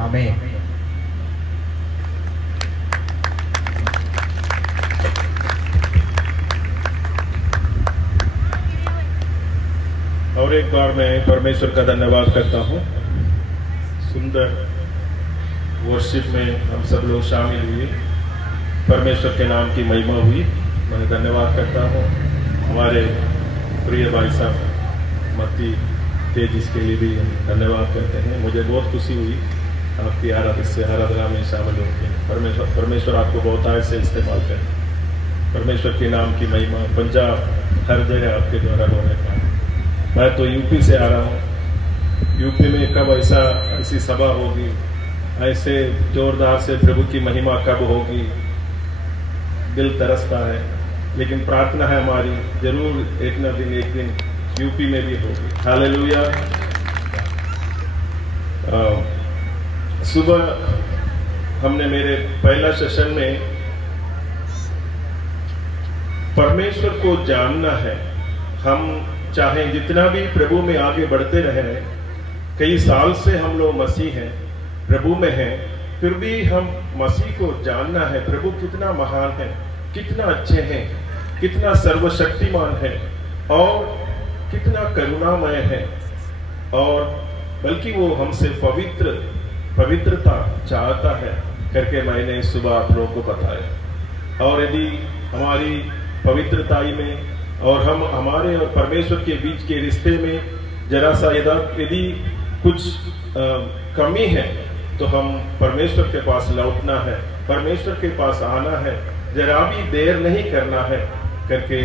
आमीन। और एक बार मैं परमेश्वर का धन्यवाद करता हूँ। सुंदर वर्शिप में हम सब लोग शामिल हुए, परमेश्वर के नाम की महिमा हुई। मैं धन्यवाद करता हूँ हमारे प्रिय भाई साहब मत्ती तेजिस के लिए भी धन्यवाद करते हैं। मुझे बहुत खुशी हुई आपकी आराधना में शामिल होकर। परमेश्वर आपको बहुत आय से इस्तेमाल करें। परमेश्वर के नाम की महिमा पंजाब हर जगह आपके द्वारा होने का। मैं तो यूपी से आ रहा हूँ। यूपी में कब ऐसी सभा होगी, ऐसे जोरदार से प्रभु की महिमा कब होगी, दिल तरसता है। लेकिन प्रार्थना है हमारी, जरूर एक दिन यूपी में भी होगी। हालेलुया। सुबह हमने मेरे पहला सेशन में परमेश्वर को जानना है। हम चाहे जितना भी प्रभु में आगे बढ़ते रहे, कई साल से हम लोग मसीह हैं, प्रभु में हैं, फिर भी हम मसीह को जानना है। प्रभु कितना महान है, कितना अच्छे हैं, कितना सर्वशक्तिमान है और कितना करुणामय है, और बल्कि वो हमसे पवित्रता चाहता है करके मैंने सुबह आप लोगों को बताया। और यदि हमारी पवित्रताई में और हम हमारे और परमेश्वर के बीच के रिश्ते में जरा सा यदि कुछ कमी है, तो हम परमेश्वर के पास लौटना है, परमेश्वर के पास आना है, जरा भी देर नहीं करना है करके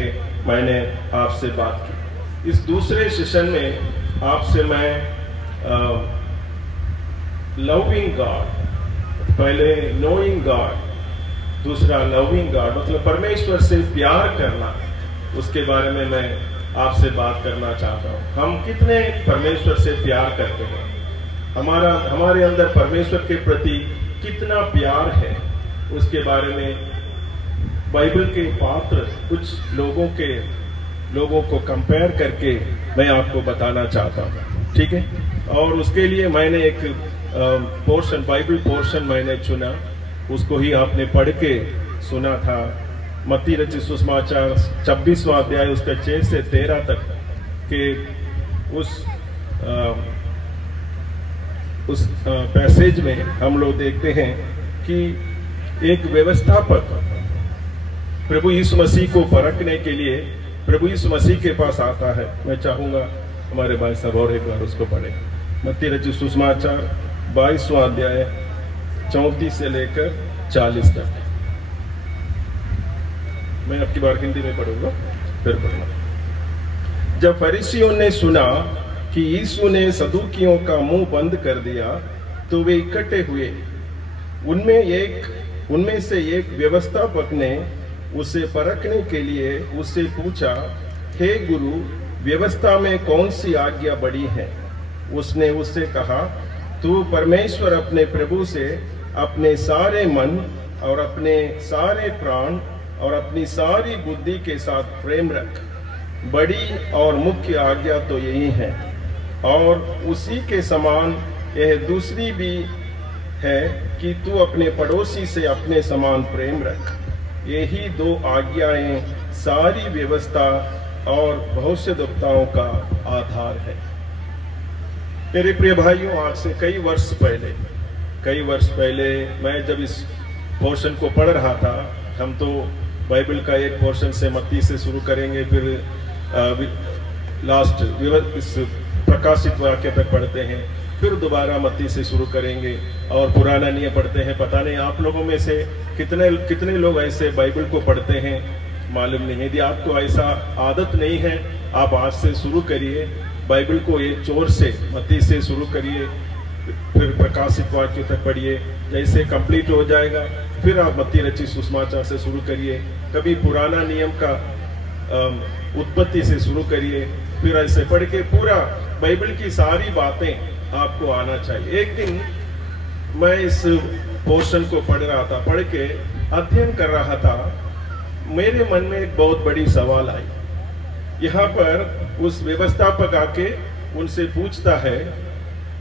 मैंने आपसे बात की। इस दूसरे सेशन में आपसे मैं लविंग गॉड, पहले नोइंग गॉड, दूसरा लविंग गॉड मतलब परमेश्वर से प्यार करना, उसके बारे में मैं आपसे बात करना चाहता हूँ। हम कितने परमेश्वर से प्यार करते हैं, हमारे अंदर परमेश्वर के प्रति कितना प्यार है, उसके बारे में बाइबल के पात्र कुछ लोगों को कंपेयर करके मैं आपको बताना चाहता हूँ, ठीक है। और उसके लिए मैंने एक बाइबल पोर्शन मैंने चुना, उसको ही आपने पढ़ के सुना था। मत्ती रचित सुसमाचार 26वां अध्याय उसका 6 से 13 तक के उस पैसेज में हम लोग देखते हैं कि एक व्यवस्थापक प्रभु यीशु मसीह को परखने के लिए प्रभु यीशु मसीह के पास आता है। मैं चाहूंगा हमारे भाई साहब और एक बार उसको पढ़े। मत्ती रचित सुसमाचार 22वां अध्याय 34 से लेकर 40 तक। मैं आपकी बार हिंदी में पढ़ूंगा, फिर पढ़ना। जब फरीसियों ने सुना कि यीशु ने सदूकियों का मुंह बंद कर दिया, तो वे इकट्ठे हुए। उनमें से एक व्यवस्थापक ने उसे परखने के लिए उससे पूछा, हे गुरु, व्यवस्था में कौन सी आज्ञा बड़ी है? उसने उससे कहा, तू परमेश्वर अपने प्रभु से अपने सारे मन और अपने सारे प्राण और अपनी सारी बुद्धि के साथ प्रेम रख। बड़ी और मुख्य आज्ञा तो यही है, और उसी के समान यह दूसरी भी है कि तू अपने पड़ोसी से अपने समान प्रेम रख। यही 2 आज्ञाएं सारी व्यवस्था और भविष्यद्वक्ताओं का आधार है। मेरे प्रिय भाइयों, आज से कई वर्ष पहले मैं जब इस पोर्शन को पढ़ रहा था, हम तो बाइबल का एक पोर्शन से मत्ती से शुरू करेंगे, फिर लास्ट इस प्रकाशित वाक्य तक पढ़ते हैं, फिर दोबारा मत्ती से शुरू करेंगे और पुराना नियम पढ़ते हैं। पता नहीं आप लोगों में से कितने लोग ऐसे बाइबल को पढ़ते हैं, मालूम नहीं। यदि आपको ऐसा आदत नहीं है, आप आज से शुरू करिए, बाइबल को एक जोर से मत्ती से शुरू करिए, फिर प्रकाशित वाक्य तक पढ़िए। जैसे कंप्लीट हो जाएगा फिर आप मत्ती रचित सुसमाचार से शुरू करिए, कभी पुराना नियम का उत्पत्ति से शुरू करिए, फिर ऐसे पढ़ के पूरा बाइबल की सारी बातें आपको आना चाहिए। एक दिन मैं इस पोर्शन को पढ़ के अध्ययन कर रहा था, मेरे मन में एक बहुत बड़ी सवाल आई। यहाँ पर उस व्यवस्थापक आके उनसे पूछता है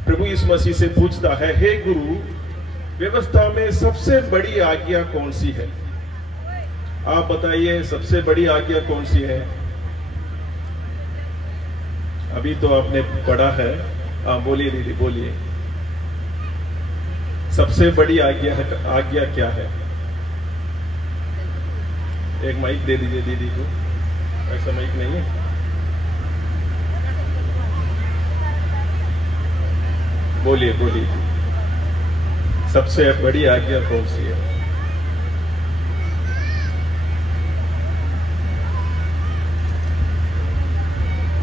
प्रभु यीशु मसीह से पूछता है, हे गुरु, व्यवस्था में सबसे बड़ी आज्ञा कौन सी है? आप बताइए, सबसे बड़ी आज्ञा कौन सी है? अभी तो आपने पढ़ा है। बोलिए दीदी, बोलिए। सबसे बड़ी आज्ञा क्या है? एक माइक दे दीजिए दीदी को। ऐसा माइक नहीं है? बोलिए बोलिए, सबसे बड़ी आज्ञा कौन सी है?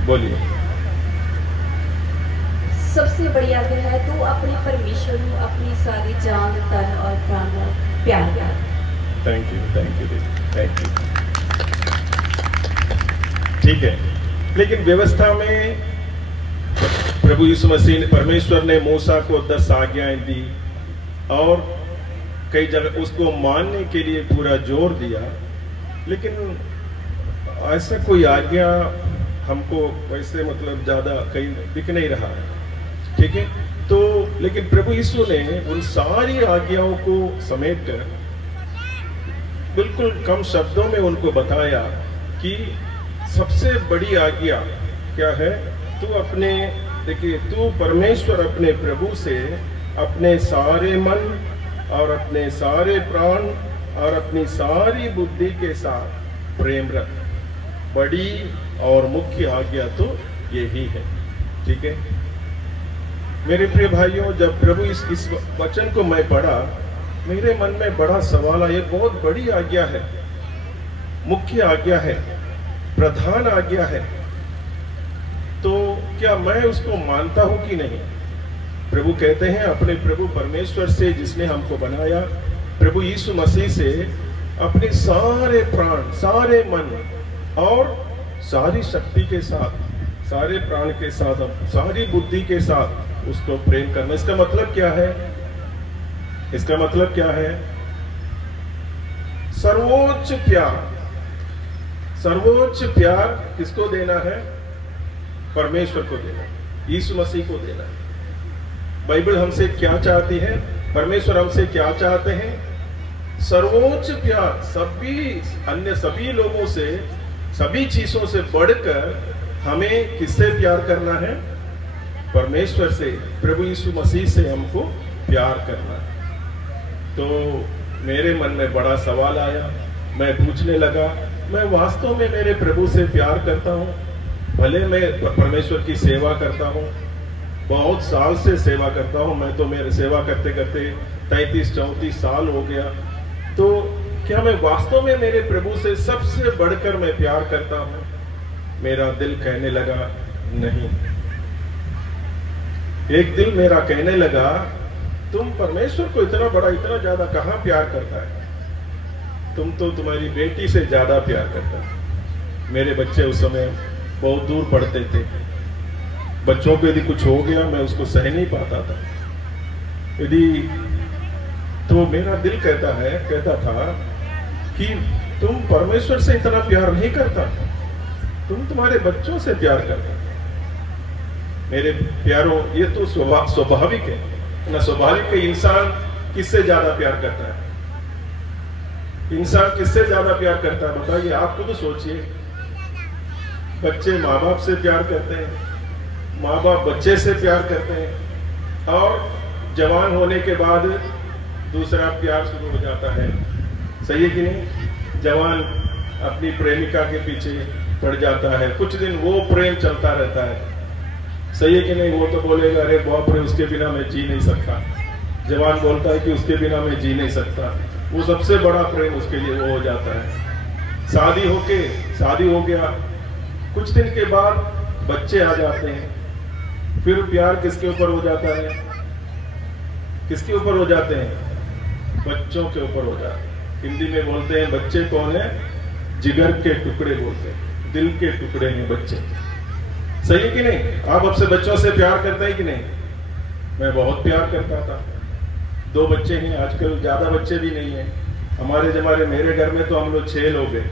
बोलिए। सबसे बड़ी आज्ञा है, तू अपने परमेश्वर को अपनी सारी जान, तन और प्राण प्यार कर। थैंक यू दीदी, थैंक यू। ठीक है, लेकिन व्यवस्था में प्रभु यीशु मसीह परमेश्वर ने मूसा को 10 आज्ञाएं दी और कई जगह उसको मानने के लिए पूरा जोर दिया, लेकिन ऐसा कोई आज्ञा हमको वैसे मतलब ज्यादा कहीं दिख नहीं रहा है। ठीक है, तो लेकिन प्रभु यीशु ने उन सारी आज्ञाओं को समेटकर बिल्कुल कम शब्दों में उनको बताया कि सबसे बड़ी आज्ञा क्या है। देखिए, तू परमेश्वर अपने प्रभु से अपने सारे मन और अपने सारे प्राण और अपनी सारी बुद्धि के साथ प्रेम रख। बड़ी और मुख्य आज्ञा तो यही है। ठीक है मेरे प्रिय भाइयों, जब प्रभु इस वचन को मैं पढ़ा, मेरे मन में बड़ा सवाल आया। बहुत बड़ी आज्ञा है, मुख्य आज्ञा है, प्रधान आज्ञा है, तो क्या मैं उसको मानता हूं कि नहीं? प्रभु कहते हैं अपने प्रभु परमेश्वर से, जिसने हमको बनाया, प्रभु यीशु मसीह से अपने सारे प्राण, सारे मन और सारी शक्ति के साथ, सारे प्राण के साथ, सारी बुद्धि के साथ उसको प्रेम करना। इसका मतलब क्या है? इसका मतलब क्या है? सर्वोच्च प्यार। सर्वोच्च प्यार किसको देना है? परमेश्वर को देना, यीशु मसीह को देना। बाइबल हमसे क्या चाहती है? परमेश्वर हमसे क्या चाहते हैं? सर्वोच्च प्यार। अन्य सभी लोगों से, सभी चीजों से बढ़कर हमें किससे प्यार करना है? परमेश्वर से, प्रभु यीशु मसीह से हमको प्यार करना है। तो मेरे मन में बड़ा सवाल आया। मैं पूछने लगा, मैं वास्तव में मेरे प्रभु से प्यार करता हूं? भले मैं परमेश्वर की सेवा करता हूं, बहुत साल से सेवा करता हूं, मैं तो मेरे सेवा करते करते 33-34 साल हो गया, तो क्या मैं वास्तव में मेरे प्रभु से सबसे बढ़कर मैं प्यार करता हूं? मेरा दिल कहने लगा नहीं। एक दिल मेरा कहने लगा, तुम परमेश्वर को इतना बड़ा, इतना ज्यादा कहां प्यार करता है? तुम तो तुम्हारी बेटी से ज्यादा प्यार करता है। मेरे बच्चे उस समय बहुत दूर पढ़ते थे, बच्चों को यदि कुछ हो गया मैं उसको सह नहीं पाता था। यदि तो मेरा दिल कहता था कि तुम परमेश्वर से इतना प्यार नहीं करता, तुम तुम्हारे बच्चों से प्यार करता। मेरे प्यारों, ये तो स्वाभाविक है ना। स्वाभाविक है, इंसान किससे ज्यादा प्यार करता है? इंसान किससे ज्यादा प्यार करता है? बताइए, आप खुद सोचिए। बच्चे माँ बाप से प्यार करते हैं, माँ बाप बच्चे से प्यार करते हैं, और जवान होने के बाद दूसरा प्यार शुरू हो जाता है। सही है कि नहीं? जवान अपनी प्रेमिका के पीछे पड़ जाता है, कुछ दिन वो प्रेम चलता रहता है। सही है कि नहीं? वो तो बोलेगा, अरे बाप रे, उसके बिना मैं जी नहीं सकता। जवान बोलता है कि उसके बिना मैं जी नहीं सकता। वो सबसे बड़ा प्रेम उसके लिए वो हो जाता है। शादी हो गया, कुछ दिन के बाद बच्चे आ जाते हैं, फिर प्यार किसके ऊपर हो जाता है? किसके ऊपर हो जाते हैं? बच्चों के ऊपर हो जाते हैं। हिंदी में बोलते हैं बच्चे कौन है? जिगर के टुकड़े बोलते हैं, दिल के टुकड़े हैं बच्चे। सही है कि नहीं? आप अब से बच्चों से प्यार करते हैं कि नहीं? मैं बहुत प्यार करता था। 2 बच्चे हैं, आजकल ज्यादा बच्चे भी नहीं है। हमारे जमाने, मेरे घर में तो हम लोग 6 लोग हैं।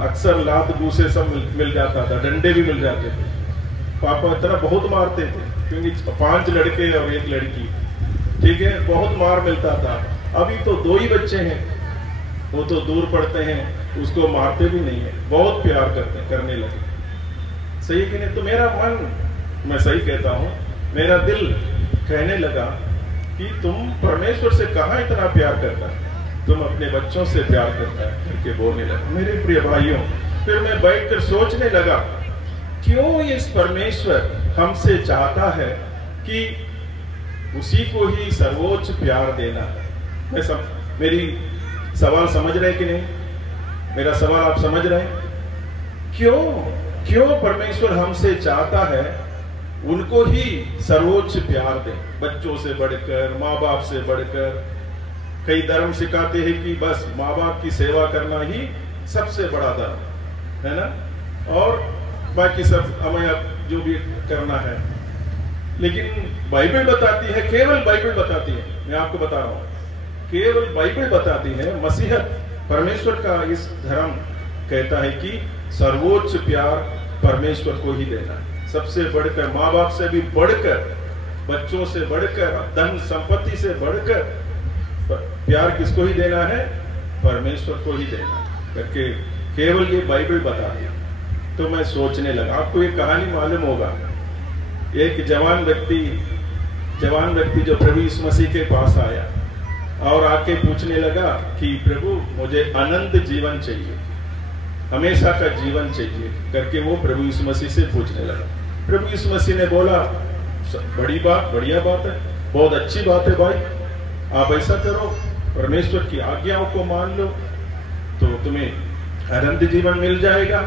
अक्सर लात घूसे सब मिल जाता था, डंडे भी मिल जाते थे। पापा इतना बहुत मारते थे, क्योंकि 5 लड़के और 1 लड़की, ठीक है, बहुत मार मिलता था। अभी तो 2 ही बच्चे हैं, वो तो दूर पढ़ते हैं, उसको मारते भी नहीं है, बहुत प्यार करने लगे। सही कि नहीं? तो मेरा मन, मैं सही कहता हूं, मेरा दिल कहने लगा कि तुम परमेश्वर से कहां इतना प्यार करता है, तुम अपने बच्चों से प्यार करता है करके बोलने लगा। मेरे प्रिय भाइयों, फिर मैं बैठकर सोचने लगा, क्यों इस परमेश्वर हमसे चाहता है कि उसी को ही सर्वोच्च प्यार देना है। मेरी सवाल समझ रहे कि नहीं? मेरा सवाल आप समझ रहे हैं? क्यों परमेश्वर हमसे चाहता है उनको ही सर्वोच्च प्यार दे, बच्चों से बढ़कर, माँ बाप से बढ़कर। कई धर्म सिखाते हैं कि बस माँ बाप की सेवा करना ही सबसे बड़ा धर्म है ना, और बाकी सब हमें अब जो भी करना है। लेकिन बाइबल बताती है, केवल बाइबल बताती है, मैं आपको बता रहा हूं, केवल बाइबल बताती है, मसीहत, परमेश्वर का इस धर्म कहता है कि सर्वोच्च प्यार परमेश्वर को ही देना है, सबसे बढ़कर, माँ बाप से भी बढ़कर, बच्चों से बढ़कर, धन संपत्ति से बढ़कर प्यार किसको ही देना है? परमेश्वर को ही देना करके केवल ये बाइबल बताती है। तो मैं सोचने लगा, आपको एक कहानी मालूम होगा, एक जवान व्यक्ति जो प्रभु यीशु मसीह के पास आया और आके पूछने लगा कि प्रभु मुझे अनंत जीवन चाहिए, हमेशा का जीवन चाहिए करके वो प्रभु यीशु मसीह से पूछने लगा। प्रभु यीशु मसीह ने बोला, बढ़िया बात है, बहुत अच्छी बात है भाई, आप ऐसा करो, परमेश्वर की आज्ञाओं को मान लो तो तुम्हें अनंत जीवन मिल जाएगा।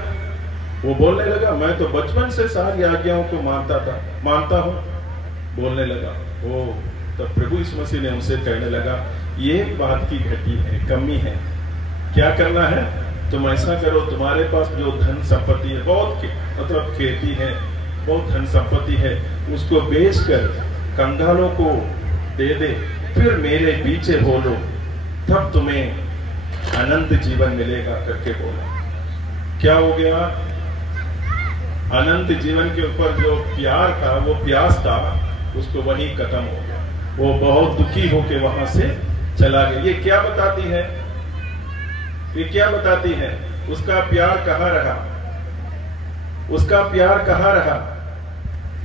वो बोलने लगा, मैं तो बचपन से सारी आज्ञाओं को मानता हूं, बोलने लगा। वो तब प्रभु यीशु मसीह ने उनसे कहने लगा, ये बात की घटी है, कमी है, क्या करना है? तुम ऐसा करो, तुम्हारे पास जो धन संपत्ति है, बहुत मतलब खेती है, बहुत धन संपत्ति है, उसको बेचकर कंगालों को दे दे, फिर मेरे पीछे बोलो, तब तुम्हें अनंत जीवन मिलेगा करके बोला। क्या हो गया? अनंत जीवन के ऊपर जो प्यार था, वो प्यास था, उसको वहीं खत्म हो गया। वो बहुत दुखी होके वहां से चला गया। ये क्या बताती है? ये क्या बताती है? उसका प्यार कहाँ रहा? उसका प्यार कहाँ रहा?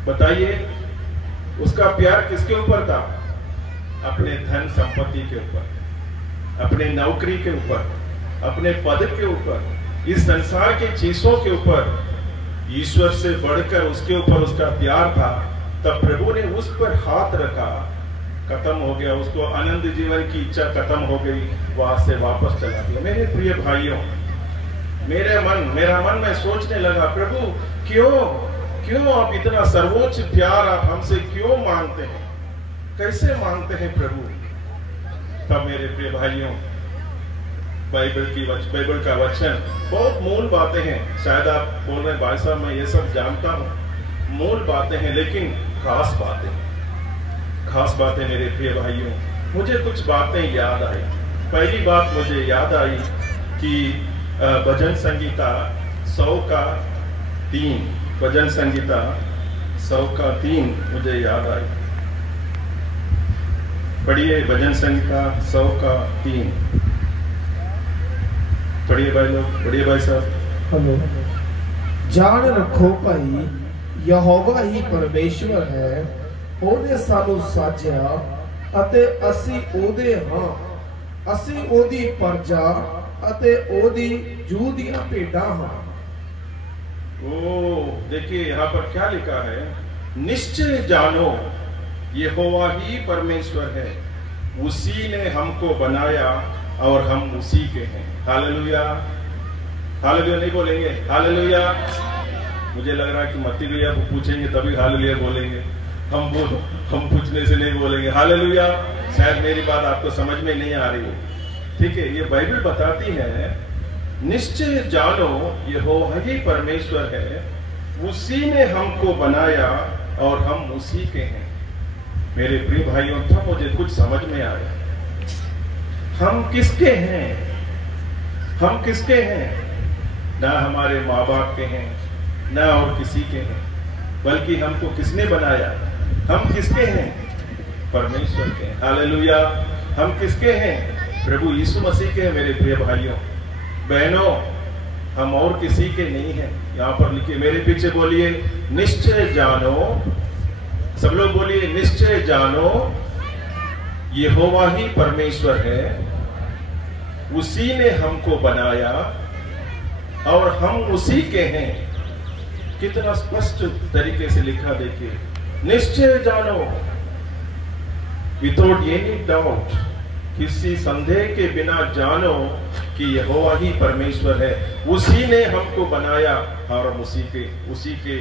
बताइए, उसका प्यार किसके ऊपर था? अपने धन संपत्ति के ऊपर, अपने नौकरी के ऊपर, अपने पद के ऊपर, इस संसार की चीजों के ऊपर। ईश्वर से बढ़कर उसके ऊपर उसका प्यार था। तब प्रभु ने उस पर हाथ रखा, खत्म हो गया, उसको अनंत जीवन की इच्छा खत्म हो गई, वहां से वापस चला गया। मेरे प्रिय भाइयों, मेरा मन में सोचने लगा, प्रभु क्यों आप इतना सर्वोच्च प्यार आप हमसे क्यों मांगते हैं? कैसे मांगते हैं प्रभु? तब मेरे प्रिय भाइयों, बाइबल का वचन बहुत मूल बातें हैं। शायद आप बोल रहे हैं, भाई साहब मैं ये सब जानता हूं, मूल बातें हैं, लेकिन खास बातें मेरे प्रिय भाइयों, मुझे कुछ बातें याद आई। पहली बात मुझे याद आई कि भजन संगीता 100 का 3, भजन संगीता 100 का 3 मुझे याद आई। पढ़िए भजन संगीता 100 का 3, पढ़िए भाई लोग, पढ़िए भाई साहब। हेलो। जान रखो भाई, यहोवा ही परमेश्वर है, ਉਹਨੇ ਸਾਨੂੰ ਸਾਜਿਆ ਅਤੇ ਅਸੀਂ ਉਹਦੇ ਹਾਂ, ਅਸੀਂ ਉਹਦੀ ਪ੍ਰਜਾ ਅਤੇ ਉਹਦੀ ਜੂਹ ਦੀਆਂ ਭੇਡਾਂ ਹਾਂ। देखिए यहाँ पर क्या लिखा है, निश्चय जानो यहोवा ही परमेश्वर है, उसी ने हमको बनाया और हम उसी के हैं। हालेलुया, हालेलुया नहीं बोलेंगे? हालेलुया। मुझे लग रहा है कि मत्ती भैया पूछेंगे तभी हालेलुया बोलेंगे, हम पूछने से नहीं बोलेंगे। हालेलुया। शायद मेरी बात आपको समझ में नहीं आ रही है। ठीक है, ये बाइबल बताती है, निश्चय जानो यहोवा ही परमेश्वर है, उसी ने हमको बनाया और हम उसी के हैं। मेरे प्रिय भाइयों, तब मुझे कुछ समझ में आया, हम किसके हैं? हम किसके हैं? ना हमारे माँ बाप के हैं, ना और किसी के हैं। बल्कि हमको किसने बनाया? हम किसके हैं? परमेश्वर के। हालेलुया। हम किसके हैं? प्रभु यीशु मसीह के हैं। मेरे प्रिय भाइयों बहनों, हम और किसी के नहीं हैं। यहां पर लिखिए, मेरे पीछे बोलिए, निश्चय जानो। सब लोग बोलिए, निश्चय जानो यहोवा ही परमेश्वर है, उसी ने हमको बनाया और हम उसी के हैं। कितना स्पष्ट तरीके से लिखा, देखिए, निश्चय जानो, विदाउट एनी डाउट, किसी संदेह के बिना जानो कि यहोवा ही परमेश्वर है, उसी ने हमको बनाया और हम उसी के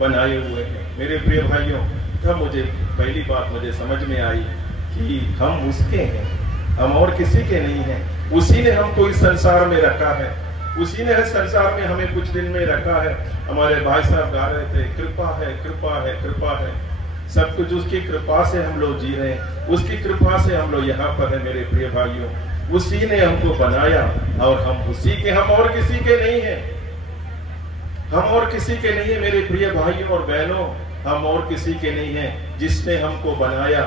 बनाए हुए हैं। मेरे प्रिय भाइयों, तब पहली बात मुझे समझ में आई कि हम उसके हैं, हम और किसी के नहीं हैं। उसी ने हमको इस संसार में रखा है, उसी ने इस संसार में हमें कुछ दिन में रखा है। हमारे भाई साहब गा रहे थे, कृपा है, कृपा है, कृपा है। सब कुछ उसकी कृपा से हम लोग जी रहे हैं, उसकी कृपा से हम लोग यहाँ पर हैं। मेरे प्रिय भाइयों, उसी ने हमको बनाया और हम उसी के, हम और किसी के नहीं हैं। हम और किसी के नहीं है मेरे प्रिय भाइयों और बहनों, हम और किसी के नहीं हैं। जिसने हमको बनाया,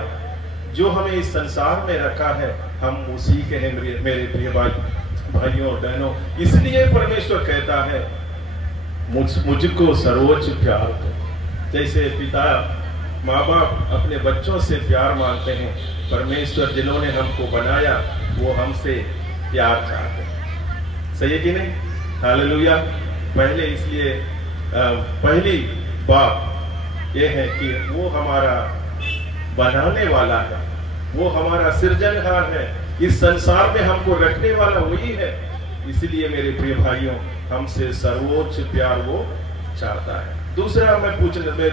जो हमें इस संसार में रखा है, हम उसी के हैं। मेरे प्रिय भाइयों और बहनों, इसलिए परमेश्वर कहता है, मुझको सर्वोच्च प्यार करो। जैसे पिता माँ बाप अपने बच्चों से प्यार मांगते हैं, परमेश्वर जिन्होंने हमको बनाया वो हमसे प्यार चाहते हैं। सही है कि नहीं? हालेलुया। पहले इसलिए पहली बात यह है कि वो हमारा बनाने वाला है, वो हमारा सृजनहार है, इस संसार में हमको रखने वाला वही है। इसलिए मेरे प्रिय भाइयों, हमसे सर्वोच्च प्यार वो चाहता है। दूसरा मैं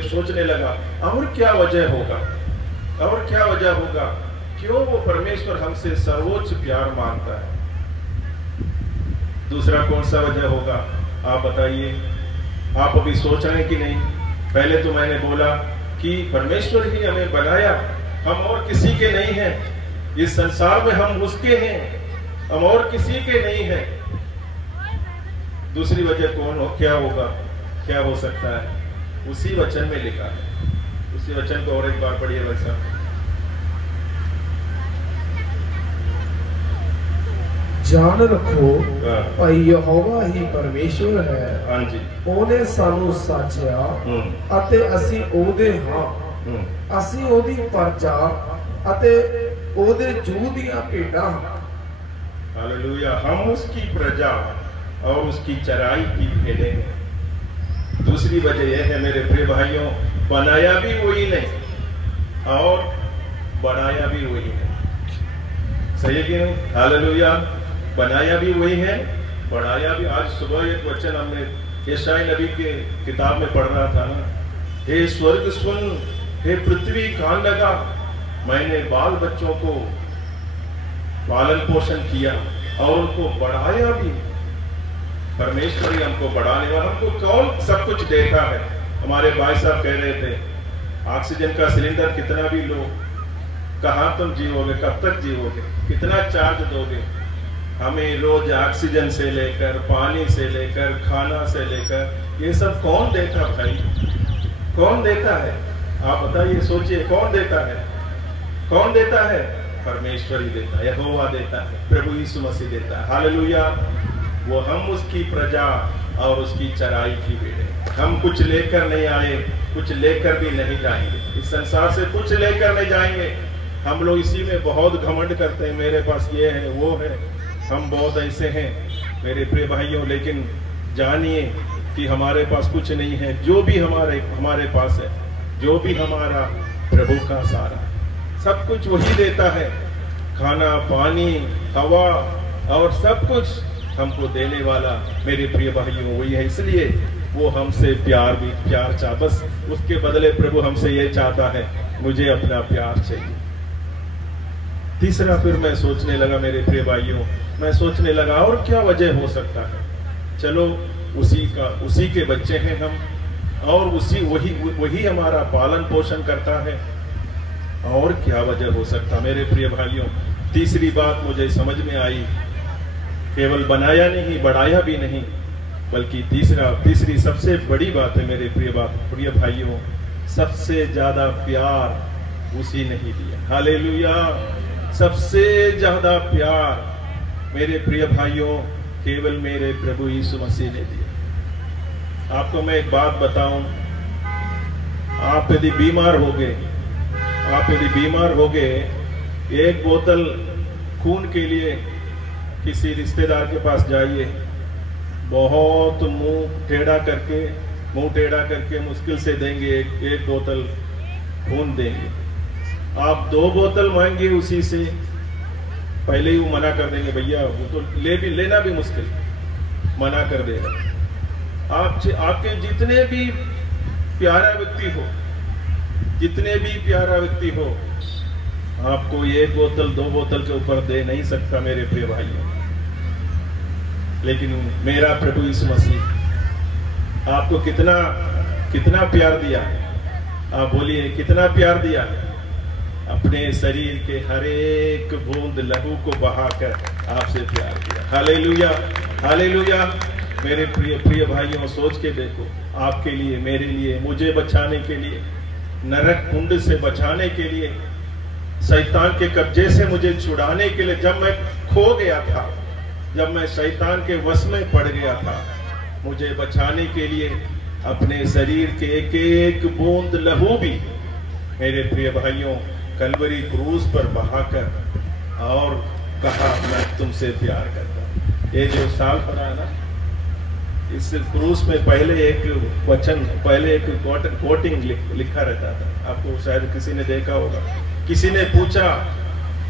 सोचने लगा, और क्या वजह होगा, और क्या वजह होगा, क्यों वो परमेश्वर हमसे सर्वोच्च प्यार मांगता है? दूसरा कौन सा वजह होगा, आप बताइए। आप अभी सोच रहे हैं कि नहीं? पहले तो मैंने बोला कि परमेश्वर ही हमें बनाया, हम और किसी के नहीं हैं। इस संसार में हम उसके हैं, हम और किसी के नहीं हैं। दूसरी वजह क्या होगा, क्या हो सकता है? उसी वचन में लिखा है, उसी वचन को और एक बार पढ़िए भाई साहब। जान रखो भाई यहोवा ही परमेश्वर है। हाँ जी। ਉਹਨੇ ਸਾਨੂੰ ਸਾਜਿਆ ਅਤੇ ਅਸੀਂ ਉਹਦੇ ਹਾਂ। ਅਸੀਂ ਉਹਦੀ ਪ੍ਰਜਾ ਅਤੇ ਉਹਦੇ ਜੂਹ ਦੀਆਂ ਭੇਡਾਂ। हालेलुया। हम उसकी प्रजा और उसकी चराई की भेड़ें हैं। दूसरी वजह यह है मेरे प्रिय भाइयों, बनाया भी वही नहीं और बनाया भी वही है। सही है कि नहीं? हालेलुया। बनाया भी वही है, बढ़ाया भी। आज सुबह एक वचन हमने यशायाह नबी के किताब में पढ़ रहा था ना, हे स्वर्ग सुन, हे पृथ्वी कान लगा, मैंने बाल बच्चों को पालन पोषण किया और उनको बढ़ाया भी। परमेश्वर ही हमको बढ़ाने वाला, हमको कौन सब कुछ देता है? हमारे भाई साहब कह रहे थे, ऑक्सीजन का सिलेंडर कितना भी लो, कहां तुम जीवोगे, कब तक जीवोगे, कितना चार्ज दोगे? हमें रोज ऑक्सीजन से लेकर, पानी से लेकर, खाना से लेकर, ये सब कौन देता भाई? कौन देता है? आप बताइए, सोचिए, कौन देता है? कौन देता है? परमेश्वर ही देता है, यहोवा देता है, प्रभु यीशु मसीह देता है। हालेलुया। वो हम उसकी प्रजा और उसकी चराई की भेड़ें। हम कुछ लेकर नहीं आए, कुछ लेकर भी नहीं जाएंगे। इस संसार से कुछ लेकर नहीं जाएंगे। हम लोग इसी में बहुत घमंड करते हैं, मेरे पास ये है, वो है, हम बहुत ऐसे हैं मेरे प्रिय भाइयों। लेकिन जानिए कि हमारे पास कुछ नहीं है। जो भी हमारे पास है, जो भी हमारा प्रभु का सारा, सब कुछ वही देता है। खाना, पानी, हवा और सब कुछ हमको देने वाला मेरे प्रिय भाइयों वही है। इसलिए वो हमसे प्यार चाह, बस उसके बदले प्रभु हमसे ये चाहता है, मुझे अपना प्यार चाहिए। तीसरा फिर मैं सोचने लगा मेरे प्रिय भाइयों, मैं सोचने लगा और क्या वजह हो सकता है? चलो उसी के बच्चे हैं हम, और वही हमारा पालन पोषण करता है। और क्या वजह हो सकता मेरे प्रिय भाइयों? तीसरी बात मुझे समझ में आई, केवल बनाया नहीं, बढ़ाया भी नहीं, बल्कि तीसरी सबसे बड़ी बात है मेरे प्रिय भाइयों, सबसे ज्यादा प्यार उसी ने ही दिया। हालेलुया। सबसे ज्यादा प्यार मेरे प्रिय भाइयों केवल मेरे प्रभु यीशु मसीह ने दिया। आपको मैं एक बात बताऊं, आप यदि बीमार हो गए, एक बोतल खून के लिए किसी रिश्तेदार के पास जाइए, बहुत मुंह टेढ़ा करके मुश्किल से देंगे, एक बोतल खून देंगे। आप 2 बोतल मांगे उसी से, पहले ही वो मना कर देंगे, भैया वो तो लेना भी मुश्किल, मना कर देगा। आपके जितने भी प्यारा व्यक्ति हो, आपको 1 बोतल 2 बोतल के ऊपर दे नहीं सकता मेरे प्रिय भाइयों। लेकिन मेरा प्रभु यीशु मसीह आपको कितना प्यार दिया। आप बोलिए कितना प्यार दिया। अपने शरीर के हर एक बूंद लहू को बहाकर आपसे प्यार किया। Hallelujah, hallelujah. मेरे प्रिय भाइयों, सोच के देखो, आपके लिए, मेरे लिए, मुझे बचाने के लिए, नरक कुंड से बचाने के लिए, शैतान के कब्जे से मुझे छुड़ाने के लिए, जब मैं खो गया था, जब मैं शैतान के वश में पड़ गया था, मुझे बचाने के लिए अपने शरीर के एक एक बूंद लहू भी मेरे प्रिय भाइयों कलवरी क्रूस पर बहाकर और कहा मैं तुमसे प्यार करता हूं। ये जो साल पड़ा है ना, इस क्रूस में पहले एक कोटिंग लिखा रहता था। आपको शायद किसी ने देखा होगा। किसी ने पूछा,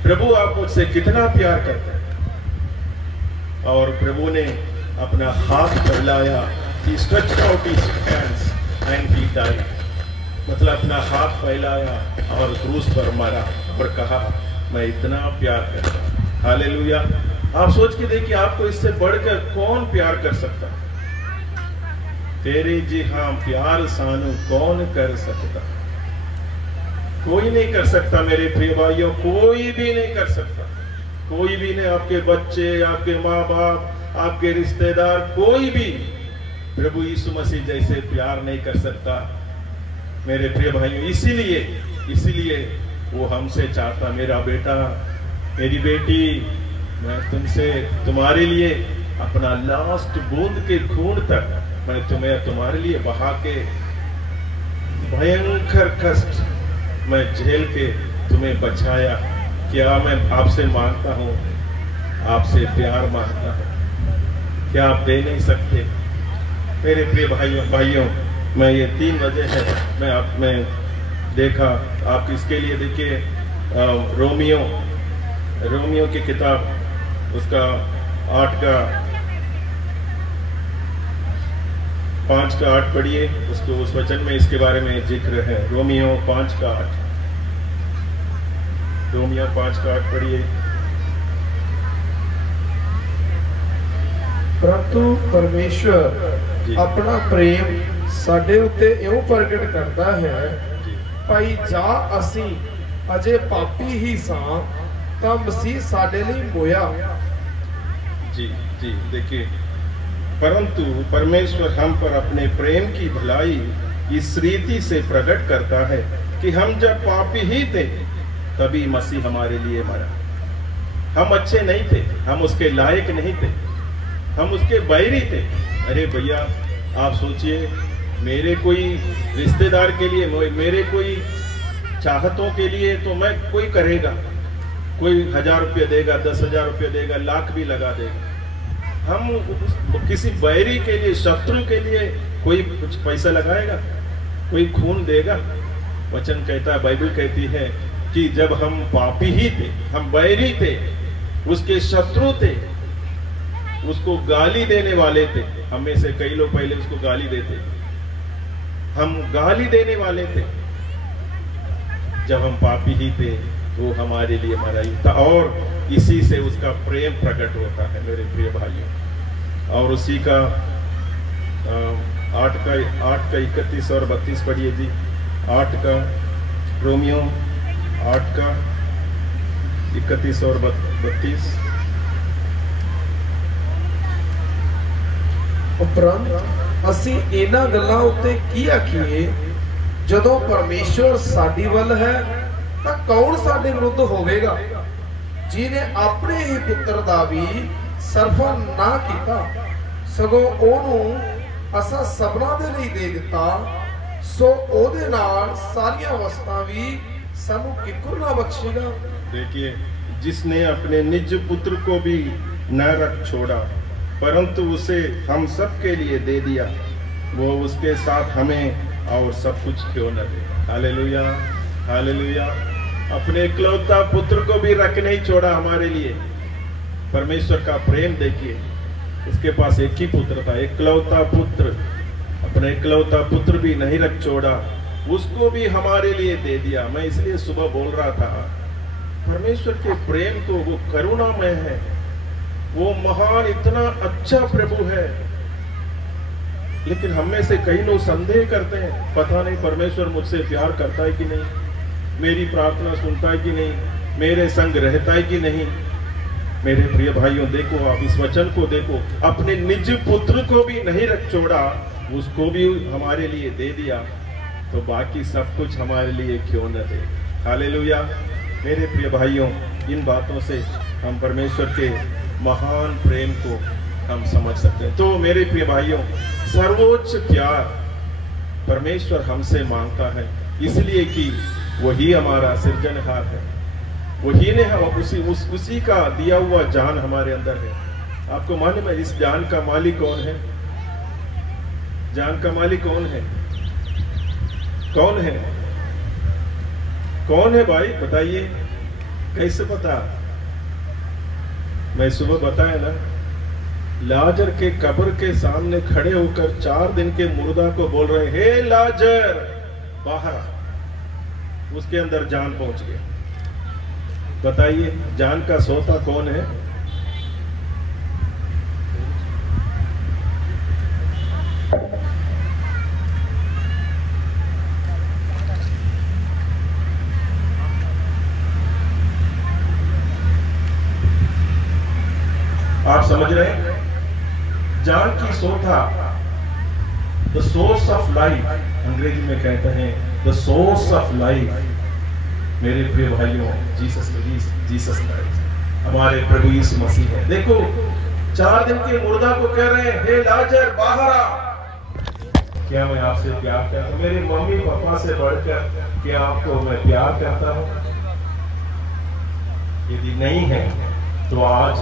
प्रभु आप मुझसे कितना प्यार करते हैं? और प्रभु ने अपना हाथ फैलाया, he stretched out his hands and he died। मतलब अपना हाथ फैलाया और क्रूस पर मरा और कहा मैं इतना प्यार करता हूं। हालेलुया। आप सोच के देखिए, आपको इससे बढ़कर कौन प्यार कर सकता? तेरे जी हाँ प्यार सानू कौन कर सकता? कोई नहीं कर सकता मेरे प्रिय भाइयों, कोई भी नहीं कर सकता। कोई भी नहीं, आपके बच्चे, आपके माँ बाप, आपके रिश्तेदार, कोई भी प्रभु यीशु मसीह जैसे प्यार नहीं कर सकता मेरे प्रिय भाइयों। इसीलिए वो हमसे चाहता, मेरा बेटा, मेरी बेटी, मैं तुम्हारे लिए अपना लास्ट बूंद के खून तक मैं तुम्हारे लिए बहा के भयंकर कष्ट मैं झेल के तुम्हें बचाया। क्या मैं आपसे मांगता हूं? आपसे प्यार मांगता हूं। क्या आप दे नहीं सकते? मेरे प्रिय भाइयों, मैं ये 3 वजह है मैं देखा। आप इसके लिए देखिए रोमियो की किताब, उसका 5:8 पढ़िए। उस वचन में इसके बारे में जिक्र है। रोमियो 5:8 पढ़िए। परंतु परमेश्वर अपना प्रेम ਸਾਡੇ ਉੱਤੇ ਇਉਂ ਪ੍ਰਗਟ ਕਰਦਾ ਹੈ, ਭਾਈ ਜਾਂ ਅਸੀਂ ਅਜੇ ਪਾਪੀ ਹੀ ਸਾਂ ਤਾਂ ਮਸੀਹ ਸਾਡੇ ਲਈ ਮੋਇਆ। जी देखिए, परंतु परमेश्वर हम पर अपने प्रेम की भलाई इस रीति से प्रकट करता है कि हम जब पापी ही थे तभी मसीह हमारे लिए मरा। हम अच्छे नहीं थे, हम उसके लायक नहीं थे, हम उसके बैरी थे। अरे भैया आप सोचिए, मेरे कोई रिश्तेदार के लिए, मेरे कोई चाहतों के लिए तो मैं कोई करेगा, कोई 1000 रुपया देगा, 10,000 रुपया देगा, लाख भी लगा देगा। हम किसी बैरी के लिए, शत्रु के लिए कोई कुछ पैसा लगाएगा, कोई खून देगा? वचन कहता है, बाइबल कहती है कि जब हम पापी ही थे, हम बैरी थे, उसके शत्रु थे, उसको गाली देने वाले थे। हम में से कई लोग पहले उसको गाली देते, हम गाली देने वाले थे। जब हम पापी ही थे वो हमारे लिए मरा ही था, और इसी से उसका प्रेम प्रकट होता है मेरे प्रिय भाइयों। और उसी का 8 का 31 और 32 पढ़िए जी। 8 का रोमियो 8 का 31 और 32। ਉਪਰੰਤ ਅਸੀਂ ਇਹਨਾਂ ਗੱਲਾਂ ਉੱਤੇ ਕੀ ਆਖੀਏ? ਜਦੋਂ ਪਰਮੇਸ਼ਵਰ ਸਾਡੀ ਵੱਲ ਹੈ ਤਾਂ ਕੌਣ ਸਾਡੇ ਵਿਰੁੱਧ ਹੋਵੇਗਾ? ਜਿਹਨੇ ਆਪਣੇ ਹੀ ਪੁੱਤਰ ਦਾ ਵੀ ਸਰਫਾ ਨਾ ਕੀਤਾ, ਸਗੋਂ ਉਹਨੂੰ ਅਸਾਂ ਸਭਨਾਂ ਦੇ ਲਈ ਦੇ ਦਿੱਤਾ, ਸੋ ਉਹਦੇ ਨਾਲ ਸਾਰੀਆਂ ਵਸਤਾਂ ਵੀ ਸਾਨੂੰ ਕਿੱਕਰ ਨਾ ਬਖਸ਼ੇਗਾ। देखिए, जिसने अपने निज पुत्र को भी न रख छोड़ा परंतु उसे हम सब के लिए दे दिया, वो उसके साथ हमें और सब कुछ क्यों न दे। Hallelujah, hallelujah. अपने इकलौता पुत्र को भी रख नहीं छोड़ा हमारे लिए। परमेश्वर का प्रेम देखिए, उसके पास एक ही पुत्र था, इकलौता पुत्र। अपने इकलौता पुत्र भी नहीं रख छोड़ा, उसको भी हमारे लिए दे दिया। मैं इसलिए सुबह बोल रहा था, परमेश्वर के प्रेम तो वो करुणामय है, वो महान, इतना अच्छा प्रभु है। लेकिन हम में से कई लोग संदेह करते हैं, पता नहीं परमेश्वर मुझसे प्यार करता है कि नहीं, मेरी प्रार्थना सुनता है कि नहीं, मेरे संग रहता है कि नहीं। मेरे प्रिय भाइयों, देखो, आप इस वचन को देखो, अपने निज पुत्र को भी नहीं रख छोड़ा, उसको भी हमारे लिए दे दिया, तो बाकी सब कुछ हमारे लिए क्यों न दे। हालेलुया। मेरे प्रिय भाइयों, इन बातों से हम परमेश्वर के महान प्रेम को हम समझ सकते हैं। तो मेरे प्रिय भाइयों, सर्वोच्च प्यार परमेश्वर हमसे मांगता है, इसलिए कि वही हमारा सृजनहार है, वही ने हम उसी का दिया हुआ जान हमारे अंदर है। आपको मालूम है इस जान का मालिक कौन है? जान का मालिक कौन है? कौन है? कौन है भाई, बताइए। कैसे पता? मैं सुबह बताया ना, लाजर के कब्र के सामने खड़े होकर 4 दिन के मुर्दा को बोल रहे, हे लाजर बाहर आ। उसके अंदर जान पहुंच गया। बताइए, जान का सोता कौन है? आप समझ रहे हैं? जान की सोता, द सोर्स ऑफ लाइफ, अंग्रेजी में कहते हैं द सोर्स ऑफ लाइफ। मेरे प्रिय भाइयों, जीसस क्राइस्ट हमारे प्रभु यीशु मसीह है। देखो, 4 दिन के मुर्दा को कह रहे हैं, हे लाजर बाहर आ। क्या मैं आपसे प्यार करता हूं? मेरे मम्मी पापा से बढ़कर क्या आपको मैं प्यार करता हूं? यदि नहीं है तो आज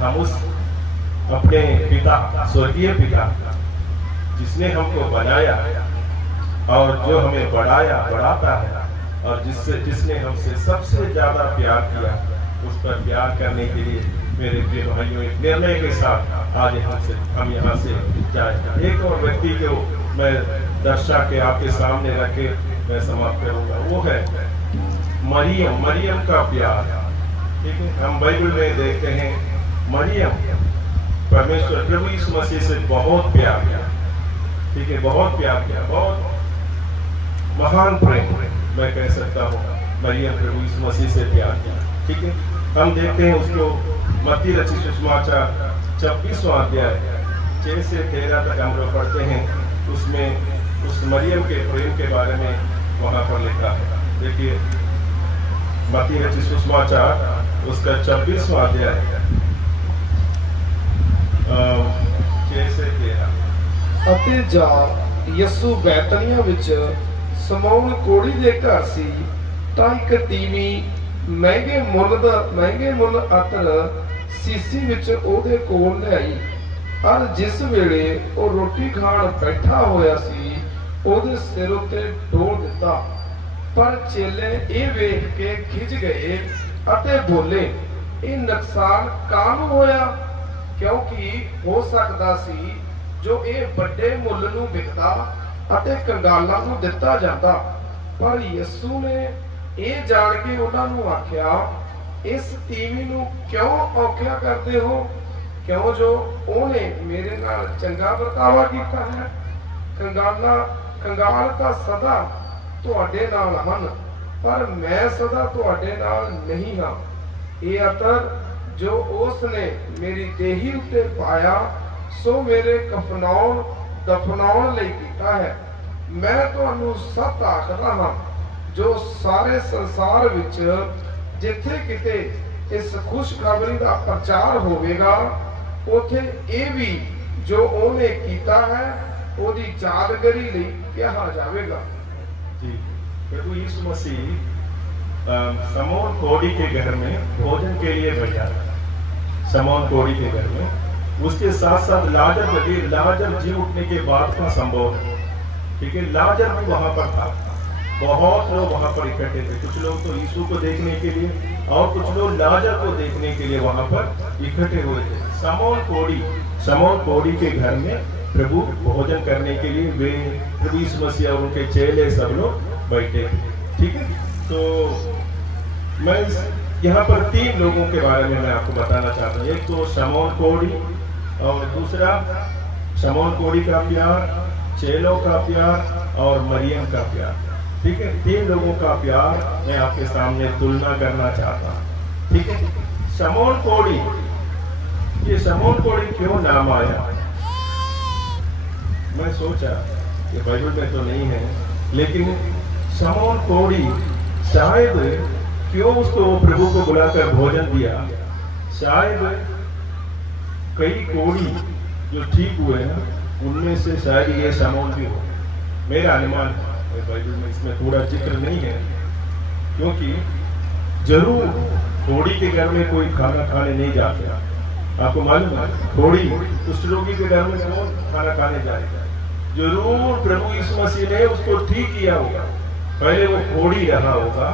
हम उस अपने पिता, स्वर्गीय पिता, जिसने हमको बनाया और जो हमें बढ़ाता है और जिसने हमसे सबसे ज्यादा प्यार किया, उस पर प्यार करने के लिए मेरे प्रिय भाइयों, एक निर्णय के साथ आज हम यहाँ से जाए। एक और व्यक्ति को मैं दर्शा के आपके सामने रखे मैं समाप्त करूंगा, वो है मरियम का प्यार। ठीक है, हम बाइबल में देखते हैं मरियम परमेश्वर प्रभु यीशु मसीह से बहुत प्यार किया। ठीक है, बहुत प्यार किया, बहुत महान प्रेम मैं कह सकता हूँ मरियम प्रभु यीशु मसीह से प्यार किया। ठीक है, हम देखते हैं उसको मत्ती रचित सुसमाचार 26वां अध्याय 6 से 13 तक हम लोग पढ़ते हैं। उसमें उस मरियम के प्रेम के बारे में वहां पर लिखा है। देखिए, मत्ती रचित सुसमाचार उसका 26वां अध्याय 6 से 13। ਅਤੇ ਜਾ ਯਸੂ ਬੈਤਨੀਆ ਵਿੱਚ ਸਮੌਨ ਕੋੜੀ ਦੇ ਘਰ ਸੀ, ਤਾਂ ਇੱਕ ਤੀਵੀਂ ਮਹਿੰਗੇ ਮੁੱਲ ਅਤਰ ਸੀਸੀ ਵਿੱਚ ਉਹਦੇ ਕੋਲ ਲਿਆਈ। ਔਰ ਜਿਸ ਵੇਲੇ ਉਹ ਰੋਟੀ ਖਾਣ ਬੈਠਾ ਹੋਇਆ ਸੀ, ਉਹਦੇ ਸਿਰ ਉੱਤੇ ਡੋਲ ਦਿੱਤਾ। ਪਰ ਚੇਲੇ ਇਹ ਵੇਖ ਕੇ ਖਿਝ ਗਏ ਅਤੇ ਬੋਲੇ, ਇਹ ਨੁਕਸਾਨ ਕਾਹਨੂੰ ਹੋਇਆ? ਕਿਉਂਕਿ ਹੋ ਸਕਦਾ ਸੀ ਜੋ ਇਹ ਵੱਡੇ ਮੁੱਲ ਨੂੰ ਵਿਕਦਾ ਅਤੇ ਕੰਗਾਲਾਂ ਨੂੰ ਦਿੱਤਾ ਜਾਂਦਾ। ਪਰ ਯਿਸੂ ਨੇ ਇਹ ਜਾਣ ਕੇ ਉਹਨਾਂ ਨੂੰ ਆਖਿਆ, ਇਸ ਤੀਵੀਂ ਨੂੰ ਕਿਉਂ ਔਖਿਆ ਕਰਦੇ ਹੋ? ਕਿਉਂ ਜੋ ਉਹਨੇ ਮੇਰੇ ਨਾਲ ਚੰਗਾ ਵਰਤਾਵਾ ਕੀਤਾ ਹੈ। ਕੰਗਾਲ ਤਾਂ ਸਦਾ ਤੁਹਾਡੇ ਨਾਲ ਹਨ, ਪਰ ਮੈਂ ਸਦਾ ਤੁਹਾਡੇ ਨਾਲ ਨਹੀਂ ਹਾਂ। ਇਹ ਅਤਰ ਜੋ ਉਸ ਨੇ ਮੇਰੀ ਦੇਹੀ ਉੱਤੇ ਪਾਇਆ, सो मेरे कफनाउण दफनाउण लई कीता है। मैं तुहानू सच आखदा हां, जो सारे संसार विच जिथे किते इस खुशखबरी का प्रचार होवेगा, उथे ये भी जो ओने कीता है ओदी यादगारी लई कहा जावेगा। जी, प्रभु यीशु मसीह समौन कोड़ी के घर में भोजन के लिए बैठा था। समौन कोड़ी के घर में उसके साथ साथ लाजर जी उठने के बाद का संभव है। ठीक है, लाजर भी वहां पर था। बहुत लोग वहां पर इकट्ठे थे। कुछ लोग तो यीशु को देखने के लिए और कुछ लोग लाजर को देखने के लिए वहां पर इकट्ठे हुए थे। समौन कोड़ी के घर में प्रभु भोजन करने के लिए वे प्रभु यीशु मसीह और उनके चेले सब लोग बैठे थे। ठीक है, तो मैं यहाँ पर 3 लोगों के बारे में मैं आपको बताना चाहता हूँ। एक तो समौन कोड़ी, और दूसरा समौन कोड़ी का प्यार, चेलों का प्यार और मरियम का प्यार। ठीक है, 3 लोगों का प्यार मैं आपके सामने तुलना करना चाहता हूँ। ठीक है, समौन कोड़ी, ये समौन कोड़ी क्यों नाम आया? मैं सोचा कि बाइबल में तो नहीं है, लेकिन समौन कोड़ी शायद क्यों उसको प्रभु को बुलाकर भोजन दिया। शायद कई कोड़ी जो ठीक हुए ना, उनमें से शायद ये समौन भी हो, मेरा अनुमान है। बाइबल में इसमें पूरा जिक्र नहीं है, क्योंकि जरूर कोड़ी के घर में कोई खाना खाने नहीं जाते। आपको मालूम है, कोड़ी कुष्ठ रोगी के घर में कौन खाना खाने जाएगा? जरूर प्रभु यीशु मसीह ने उसको ठीक किया होगा। पहले वो कोड़ी रहा होगा,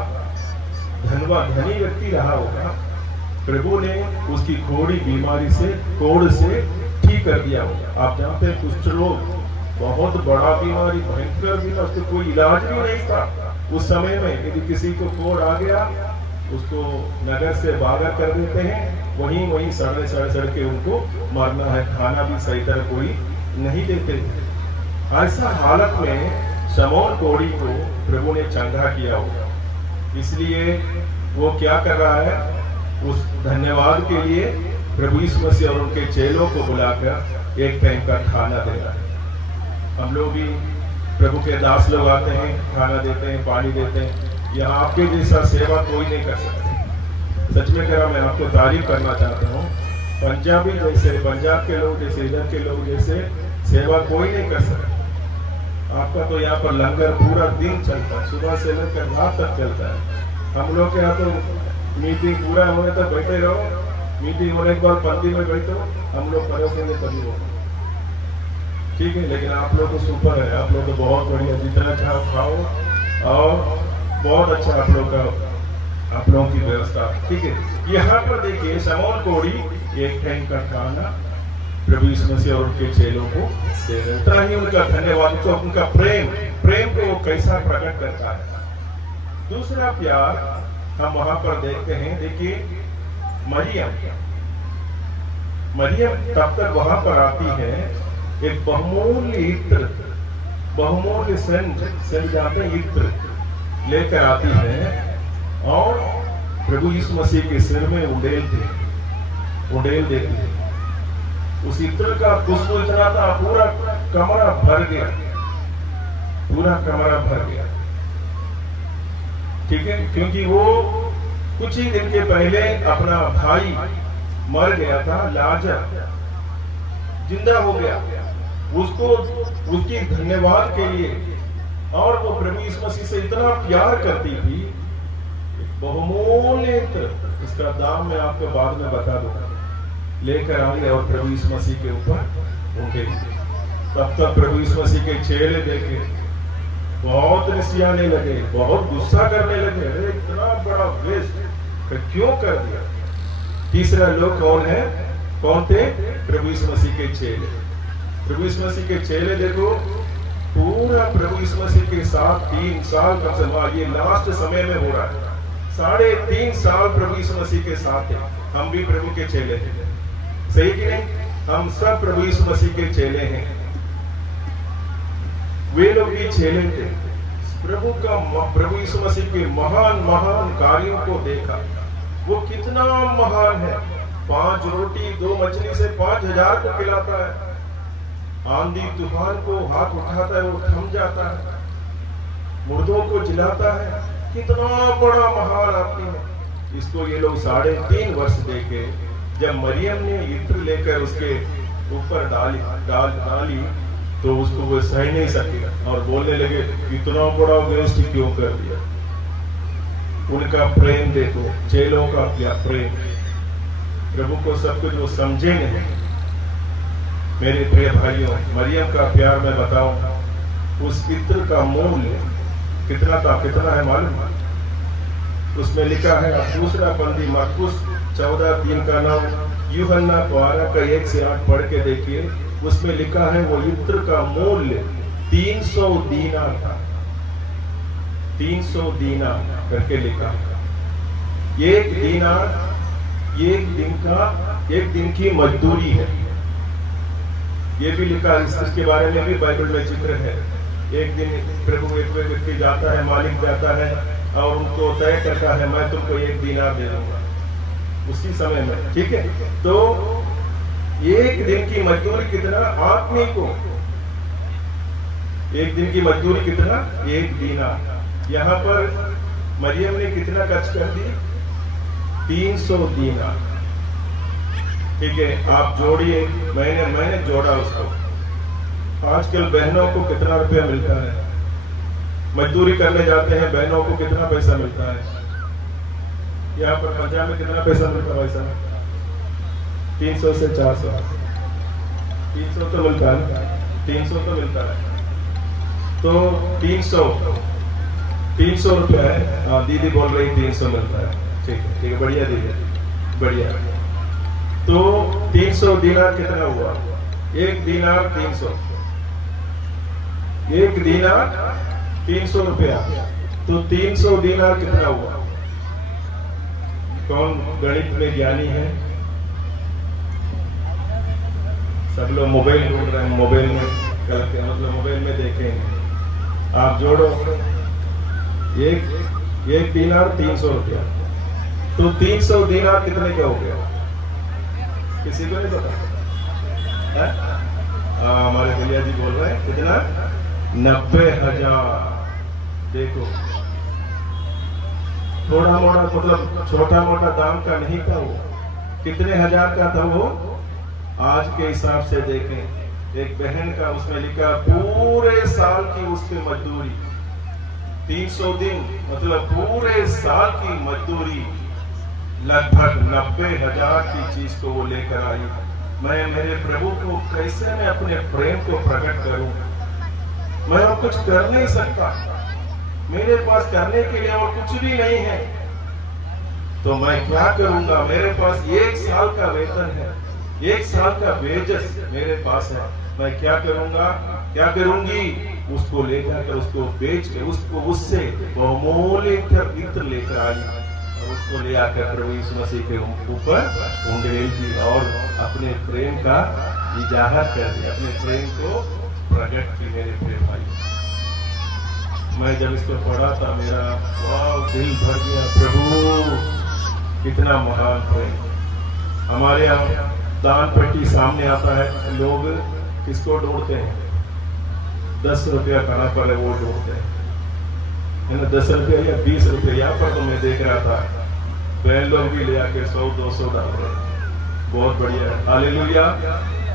धनी व्यक्ति रहा होगा। प्रभु ने उसकी कोड़ी बीमारी से, कोड़ से ठीक कर दिया होगा। आप जानते हैं कुष्ठ रोग बहुत बड़ा बीमारी, भयंकर बीमारी, उसको कोई इलाज भी नहीं था उस समय में। यदि किसी को कोड़ आ गया, उसको नगर से बाहर कर देते हैं, वहीं सड़ के उनको मारना है। खाना भी सही तरह कोई नहीं देते थे। ऐसा हालत में समौन कोड़ी को प्रभु ने चंगा किया होगा, इसलिए वो क्या कर रहा है? उस धन्यवाद के लिए प्रभु यीशु मसीह और उनके चेलों को बुलाकर एक टाइम का खाना दे रहा है। हम लोग भी प्रभु के दास लोग आते हैं, खाना देते हैं, पानी देते हैं। यहाँ आपके जैसा सेवा कोई नहीं कर सकता। सच में कह मैं आपको तारीफ करना चाहता हूँ। पंजाब के लोग जैसे, इधर के लोग जैसे सेवा कोई नहीं कर सकता। आपका तो यहाँ पर लंगर पूरा दिन चलता है, सुबह से लेकर रात तक चलता है। हम लोग के यहाँ तो मीटिंग पूरा होने तक बैठे रहो, मीटिंग होने के बाद पंक्ति में बैठो, हम लोग परोसेंगे तभी हो। ठीक है, लेकिन आप लोग तो सुपर है, आप लोग तो बहुत बढ़िया, जितना खाओ और बहुत अच्छा आप लोगों की व्यवस्था। ठीक है, यहाँ पर देखिए समौन कोड़ी एक टाइम का खाना प्रभु यीशु मसीह और उनके चेलों को दे रहे। इतना ही उनका धन्यवाद, तो उनका प्रेम को वो कैसा प्रकट करता है। दूसरा प्यार हम वहां पर देखते हैं। देखिए मरियम तब तक वहां पर आती है, एक बहुमूल्य इत्र, बहुमूल्य सेंट जाते हैं, इत्र लेकर आती है और प्रभु यीशु मसीह के सिर में उंडेल देती है। उस इत्र का खुशबू इतना था, पूरा कमरा भर गया। ठीक है, क्योंकि वो कुछ ही दिन के पहले अपना भाई मर गया था, लाजर जिंदा हो गया। उसको उसकी धन्यवाद के लिए, और वो प्रभु यीशु मसीह से इतना प्यार करती थी। बहुमूल्य इत्र, इसका दाम मैं आपको बाद में बता दूंगा, लेकर आई और प्रभु यीशु मसीह के ऊपर उनके। तब तक प्रभु यीशु मसीह के चेहरे देखे बहुत रिसियाने लगे, बहुत गुस्सा करने लगे। अरे इतना बड़ा वेस्ट क्यों कर दिया? तीसरा लोग कौन थे? प्रभु यीशु मसीह के चेले। प्रभु यीशु मसीह के चेले देखो, पूरा प्रभु यीशु मसीह के साथ 3 साल का समय, ये लास्ट समय में हो रहा है। 3.5 साल प्रभु यीशु मसीह के साथ थे। हम भी प्रभु के चेले थे, सही कि नहीं? हम सब प्रभु यीशु मसीह के चेले हैं। वे लोग भी चेले थे। प्रभु यीशु मसीह के महान कार्यों को देखा। वो कितना महान है। 5 रोटी 2 मछली से 5000 को खिलाता है। आंधी तूफान को हाथ उठाता है वो थम जाता है, मुर्दों को जिलाता है। कितना बड़ा महान आदमी है। इसको ये लोग 3.5 वर्ष देखे। जब मरियम ने इत्र लेकर उसके ऊपर डाली तो उसको वो सह नहीं सके और बोलने लगे इतना बड़ा वेस्ट क्यों कर दिया। उनका प्रेम देखो, चेलों का क्या प्रेम। प्रभु को सब कुछ वो समझे नहीं। मेरे प्रिय भाइयों, मरियम का प्यार मैं बताऊं, उस इत्र का मूल्य कितना था, कितना है मालूम? उसमें लिखा है, दूसरा पंक्ति मरकुस 14:3 का नाम, यूहन्ना 12 का 1 से 8 पढ़ के देखिए। उसमें लिखा है वो इत्र का मूल्य 300 दीनार था। 300 दीनार करके लिखा। एक दीनार एक दिन की मजदूरी है। ये भी लिखा, इसके बारे में भी बाइबल में जिक्र है। एक दिन प्रभु एक व्यक्ति जाता है, मालिक जाता है और उनको तय करता है मैं तुमको 1 दीनार दे दूंगा उसी समय में, ठीक है। तो एक दिन की मजदूरी कितना आदमी को, एक दिन की मजदूरी कितना, 1 दीनार। यहां पर मरियम ने कितना खर्च कर दी, 300 दीनार, ठीक है। आप जोड़िए, मैंने जोड़ा उसको। आजकल बहनों को कितना रुपया मिलता है, मजदूरी करने जाते हैं बहनों को कितना पैसा मिलता है। यहाँ पर पंजाब में कितना पैसा मिलता है भाई साहब, 300 से 400, 300 तो मिलता है, 300 तो मिलता है। तो 300 रुपया है। हाँ, दीदी बोल रही 300 मिलता है, ठीक है, ठीक है, बढ़िया दीदी, बढ़िया। तो 300 दीनार कितना हुआ, 1 दीनार 300, 1 दीनार 300 रुपया। तो 300 दीनार कितना हुआ? कौन गणित में ज्ञानी है? सब लोग मोबाइल ढूंढ रहे हैं, मोबाइल में करके, मतलब मोबाइल में देखेंगे। आप जोड़ो, एक दीनार 300 रुपया। तो 300 दीनार कितने का हो गया, किसी को नहीं पता? हमारे भैया जी बोल रहे हैं कितना, 90,000। देखो, थोड़ा मोड़ा, मतलब छोटा मोटा दाम का नहीं था वो, कितने हजार का था वो। आज के हिसाब से देखें, एक बहन का उसमें लिखा पूरे साल की उसकी मजदूरी, 300 दिन मतलब पूरे साल की मजदूरी, लगभग 90,000 की चीज को वो लेकर आई। मैं मेरे प्रभु को कैसे मैं अपने प्रेम को प्रकट करूं? मैं और कुछ कर नहीं सकता, मेरे पास करने के लिए और कुछ भी नहीं है, तो मैं क्या करूंगा? मेरे पास 1 साल का वेतन है, 1 साल का वेजस मेरे पास है। मैं क्या करूंगा, क्या करूंगी? उसको ले जाकर, उसको बेच कर, उसको उससे बहुमूल्य इत्र लेकर आई और उसको ले आकर प्रभु यीशु मसीह के ऊपर उंडेल दी और अपने प्रेम का इजाहर कर दिया, अपने प्रेम को प्रकट की। मेरे प्रिय भाई, मैं जब इसको पढ़ा था मेरा दिल भर गया। प्रभु कितना महान प्रेम। हमारे यहाँ दान पेटी सामने आता है, लोग किसको ढूंढते हैं? 10 रुपया कहाँ पर है वो ढूंढते हैं, है ना, 10 रुपया या 20 रुपया। यहाँ पर तो मैं देख रहा था बहन लोग भी ले आके 100-200 डाल रहे, बहुत बढ़िया है। Hallelujah,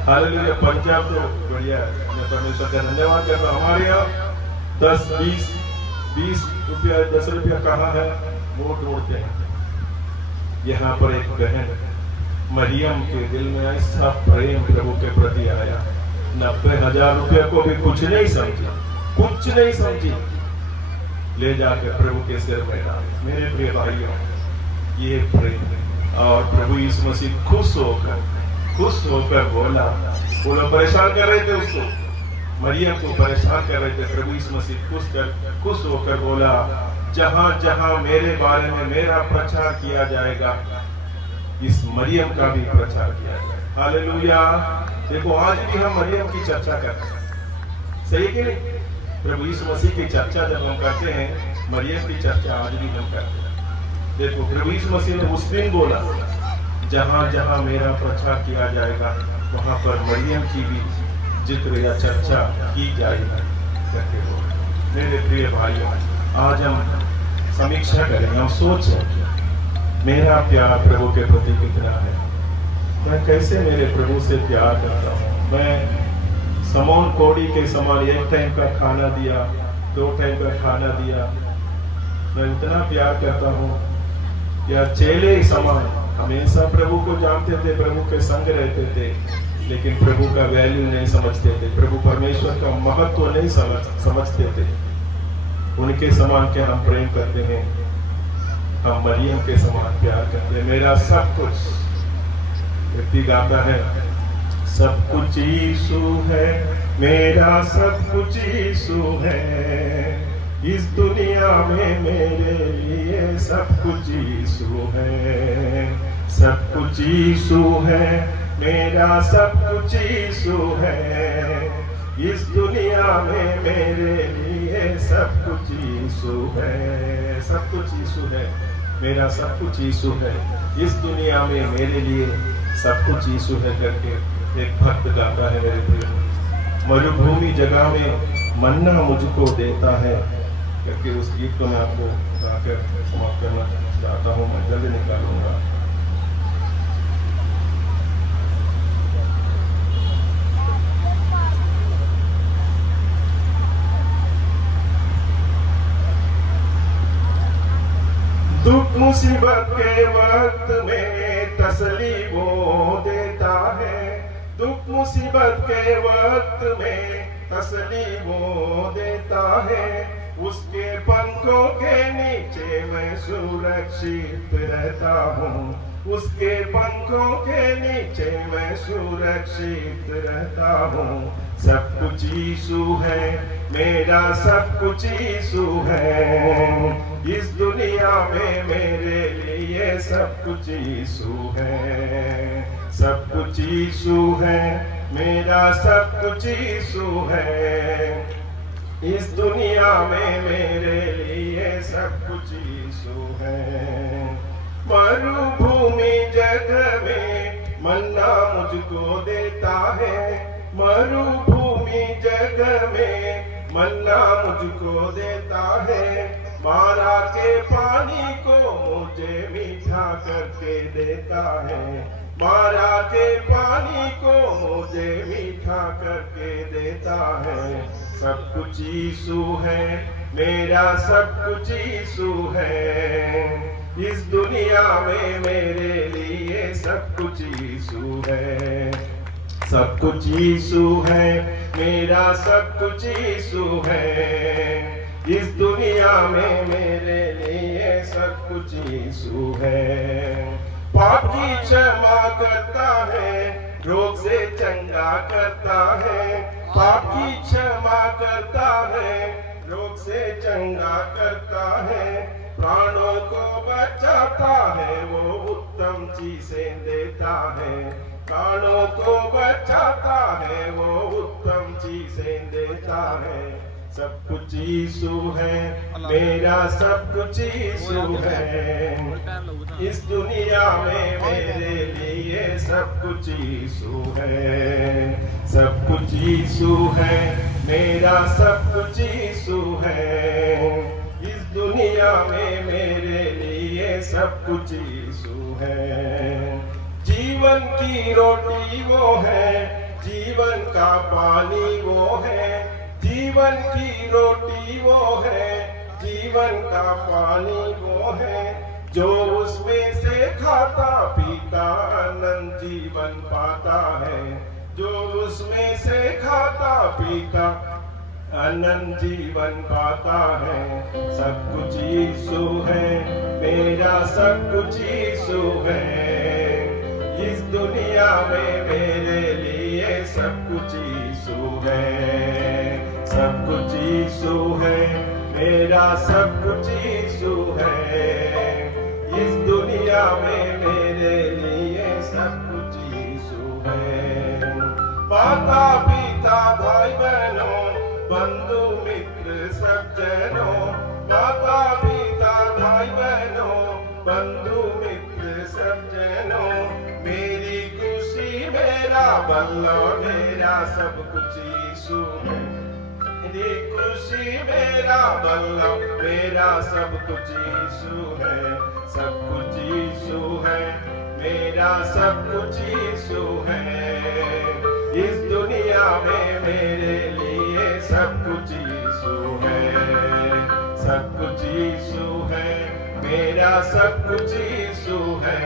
hallelujah. पंजाब तो बढ़िया है, मैं परमेश्वर का धन्यवाद करता हूँ। हमारे यहाँ 10-20 रुपया 10 रुपया कहाँ है वो ढूंढते हैं। यहाँ पर एक बहन मरियम के दिल में ऐसा प्रेम प्रभु के प्रति आया, 90,000 रुपया को भी कुछ नहीं समझी, कुछ नहीं समझी, ले जाकर प्रभु के सिर में डाल। मेरे प्रिय भाइयों, ये प्रेम। और प्रभु यीशु मसीह खुश होकर बोला, परेशान कर रहे थे उसको, मरियम को परेशान कर रहे थे। प्रभु यीशु मसीह खुश होकर बोला, जहां जहां मेरे बारे में मेरा प्रचार किया जाएगा, इस मरियम का भी प्रचार किया जाएगा। हालेलुया। देखो, आज भी हम मरियम की चर्चा करते हैं, सही कि नहीं? प्रभु यीशु मसीह की चर्चा जब हम करते हैं, मरियम की चर्चा आज भी हम करते हैं। देखो, प्रभु यीशु मसीह ने उस दिन बोला, जहां जहां मेरा प्रचार किया जाएगा वहां पर मरियम की भी जिक्र या चर्चा की जाएगी करके हो। मेरे प्रिय भाइयों, आज हम समीक्षा करें, हम सोचें मेरा प्यार प्रभु के प्रति कितना है। मैं कैसे मेरे प्रभु से प्यार करता हूँ। मैं समौन कोड़ी के समान एक टाइम का खाना दिया, 2 टाइम का खाना दिया, मैं उतना प्यार करता हूँ। या चेले समान हमेशा प्रभु को जानते थे, प्रभु के संग रहते थे, लेकिन प्रभु का वैल्यू नहीं समझते थे, प्रभु परमेश्वर का महत्व नहीं समझते थे। उनके समान क्या हम प्रेम करते हैं? हम मरियम के समान प्यार करते हैं। मेरा सब कुछ, व्यक्ति गाता है, सब कुछ यीशु है, मेरा सब कुछ यीशु है, इस दुनिया में मेरे लिए सब कुछ यीशु है, सब कुछ यीशु है, मेरा सब कुछ यीशु है, इस दुनिया में मेरे लिए सब कुछ यीशु है, सब कुछ यीशु है, मेरा सब कुछ यीशु है, इस दुनिया में मेरे लिए सब कुछ यीशु है करके एक भक्त गाता है। मेरे प्रिय, मरुभूमि जगह में मन्ना मुझको देता है करके उस गीत को मैं आपको गाकर समाप्त करना चाहता हूँ। मैं जल्दी निकालूंगा। दुख मुसीबत के वक्त में तसल्ली वो देता है, दुख मुसीबत के वक्त में तसल्ली वो देता है, उसके पंखों के नीचे मैं सुरक्षित रहता हूँ, उसके पंखों के नीचे मैं सुरक्षित रहता हूँ, सब कुछ यीशु है, मेरा सब कुछ यीशु है, इस दुनिया में मेरे लिए सब कुछ यीशु है, सब कुछ यीशु है, मेरा सब कुछ यीशु है, इस दुनिया में मेरे लिए सब कुछ यीशु है। मरुभूमि जगह में मन्ना मुझको देता है, मरुभूमि जगह में मन्ना मुझको देता है, मारा के पानी को मुझे मीठा करके देता है, मारा के पानी को मुझे मीठा करके देता है, सब कुछ यीशु है, मेरा सब कुछ यीशु है, इस दुनिया में मेरे लिए सब कुछ यीशु है, सब कुछ यीशु है, मेरा सब कुछ यीशु है, इस दुनिया में मेरे लिए सब कुछ यीशु है। पाप की क्षमा करता है, रोग से चंगा करता है, पाप की क्षमा करता है, रोग से चंगा करता है, प्राणों को बचाता है, वो उत्तम चीजें देता है, प्राणों को बचाता है, वो उत्तम चीजें देता है, सब कुछ यीशु है, मेरा सब कुछ यीशु है, इस दुनिया में मेरे लिए सब कुछ यीशु है, सब कुछ यीशु है, मेरा सब कुछ यीशु है, इस दुनिया में मेरे लिए सब कुछ यीशु है। जीवन की रोटी वो है, जीवन का पानी वो है, जीवन की रोटी वो है, जीवन का पानी वो है, जो उसमें से खाता पीता अनंत जीवन पाता है, जो उसमें से खाता पीता अनंत जीवन पाता है, सब कुछ यीशु है, मेरा सब कुछ यीशु है, इस दुनिया में मेरे लिए सब कुछ यीशु है, सब कुछ यीशु है, मेरा सब कुछ यीशु है, इस दुनिया में मेरे लिए सब कुछ यीशु है। माता पिता भाई बहनों बंधु मित्र सब जनों, माता पिता भाई बहनों बंधु मित्र सब जनों, मेरी खुशी मेरा मेरा बल्ला मेरा सब कुछ यीशु है। मेरी खुशी मेरा बल्ला मेरा सब कुछ यीशु है। सब कुछ यीशु है, मेरा सब कुछ यीशु है। इस दुनिया में मेरे लिए सब कुछ यीशु है। सब कुछ यीशु है, मेरा सब कुछ यीशु है।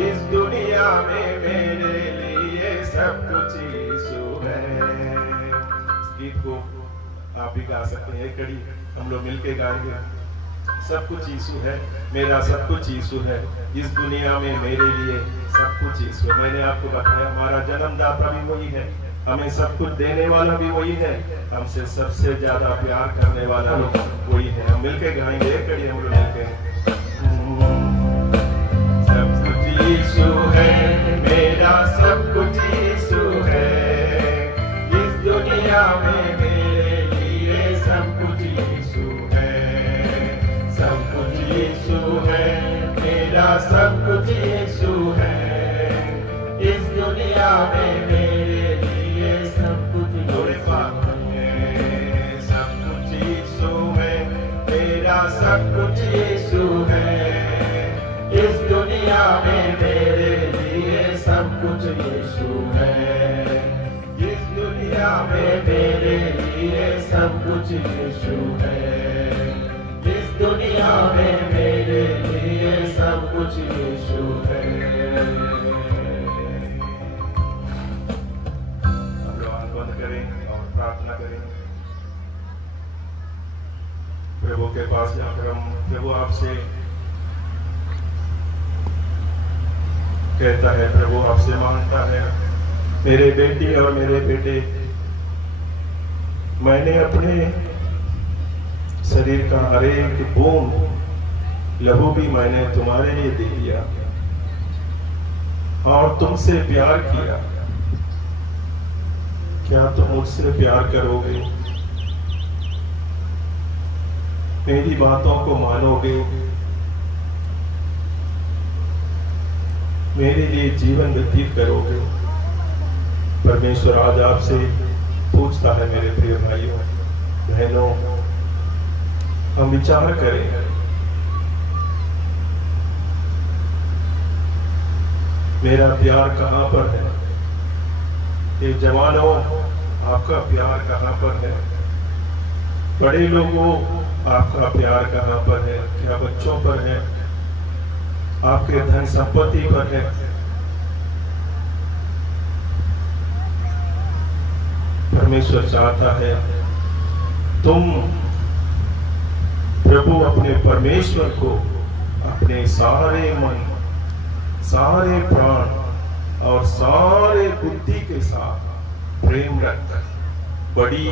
इस दुनिया में मेरे लिए सब कुछ यीशु है। इस गीत को आप भी गा सकते हैं, एक कड़ी हम लोग मिलके गाएंगे। सब कुछ यीशु है, मेरा सब कुछ यीशु है। इस दुनिया में मेरे लिए सब कुछ यीशु है। मैंने आपको बताया हमारा जन्मदाता भी वही है, हमें सब कुछ देने वाला भी वही है, हमसे सबसे ज्यादा प्यार करने वाला भी वही है। हम मिलके गाएंगे, एक कड़ी हम लोग मिलके। सब कुछ यीशु है, मेरा सब कुछ यीशु है। इस दुनिया में मेरे लिए सब कुछ यीशु है। सब कुछ यीशु है, मेरा सब कुछ यीशु है। इस दुनिया में मेरे लिए सब कुछ यीशु है। सब कुछ यीशु है, मेरा सब कुछ यीशु है। इस दुनिया में मेरे लिए सब कुछ यीशु है। इस दुनिया में मेरे लिए सब कुछ यीशु है। इस दुनिया में मेरे लिए सब कुछ यीशु है। हम लोग आंख बंद करें और प्रार्थना करें। प्रभु के पास जाकर हम प्रभु आपसे कहता है, प्रभु आपसे मांगता है, मेरे बेटी और मेरे बेटे, मैंने अपने शरीर का हर एक बूंद लहू भी मैंने तुम्हारे लिए दे दिया और तुमसे प्यार किया। क्या तुम मुझसे प्यार करोगे? मेरी बातों को मानोगे? मेरे लिए जीवन व्यतीत करोगे? परमेश्वर आज आपसे पूछता है, मेरे प्रिय भाइयों बहनों, हम विचार करें, मेरा प्यार कहां पर है? ये जवानों, आपका प्यार कहां पर है? बड़े लोगों, आपका प्यार कहां पर है? क्या बच्चों पर है? आपके धन संपत्ति पर है? परमेश्वर चाहता है तुम प्रभु अपने परमेश्वर को अपने सारे मन, सारे प्राण और सारे बुद्धि के साथ प्रेम रख। बड़ी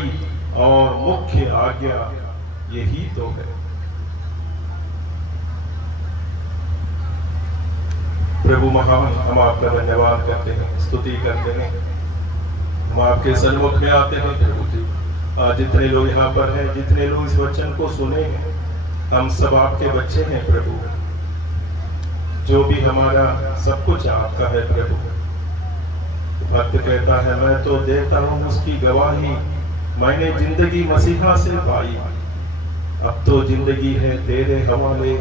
और मुख्य आज्ञा यही तो है। प्रभु महान, हम आपका धन्यवाद करते हैं, स्तुति करते हैं, हम आपके सन्मुख में आते हैं प्रभु जी। आज जितने लोग यहाँ पर हैं, जितने लोग इस वचन को सुने हैं, हम सब आपके बच्चे हैं प्रभु। जो भी हमारा सब कुछ आपका है प्रभु। भक्त कहता है, मैं तो देता हूं उसकी गवाही, मैंने जिंदगी मसीहा से पाई। अब तो जिंदगी है तेरे हवाले,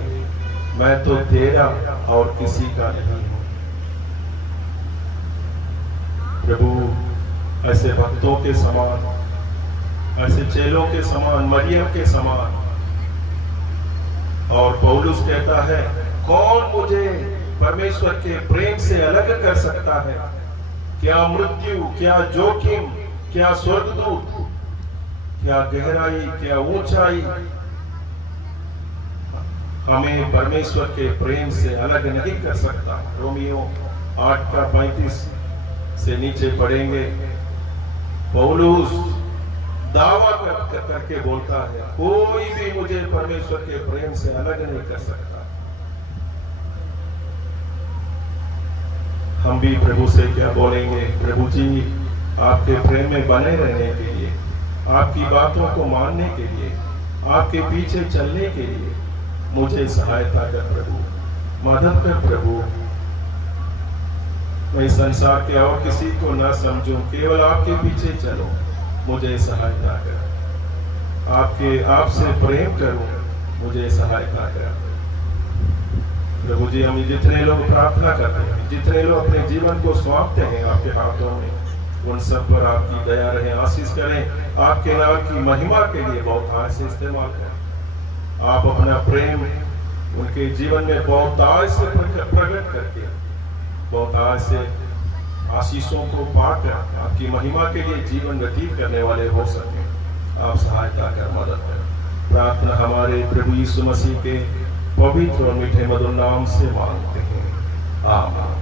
मैं तो तेरा और किसी का नहीं हूं। प्रभु ऐसे भक्तों के समान, ऐसे चेलों के समान, मरियम के समान। और पौलुस कहता है, कौन मुझे परमेश्वर के प्रेम से अलग कर सकता है? क्या मृत्यु, क्या जोखिम, क्या स्वर्गदूत, क्या गहराई, क्या ऊंचाई हमें परमेश्वर के प्रेम से अलग नहीं कर सकता। रोमियो 8:35 से नीचे पढ़ेंगे, पौलुस दावा करके बोलता है, कोई भी मुझे परमेश्वर के प्रेम से अलग नहीं कर सकता। हम भी प्रभु से क्या बोलेंगे? प्रभु जी, आपके प्रेम में बने रहने के लिए, आपकी बातों को मानने के लिए, आपके पीछे चलने के लिए मुझे सहायता कर प्रभु, मदद कर प्रभु। मैं संसार के और किसी को न समझूं, केवल आपके पीछे चलो, मुझे सहायता कर। आपसे प्रेम करूं, मुझे सहायता कर। प्रभु जी, हम जितने लोग प्रार्थना करते हैं, जितने लोग अपने जीवन को सौंपते हैं आपके हाथों में, उन सब पर आपकी दया रहे, आशीष करें। आपके नाम की महिमा के लिए बहुतायत से इस्तेमाल करें। आप अपना प्रेम उनके जीवन में बहुतायत से प्रकट करके बहुतायत से आशीषों को पाकर आपकी महिमा के लिए जीवन व्यतीत करने वाले हो सके। आप सहायता कर, मदद कर। प्रार्थना हमारे प्रभु यीशु मसीह के पवित्र और मीठे मधुर नाम से मांगते हैं, आमीन।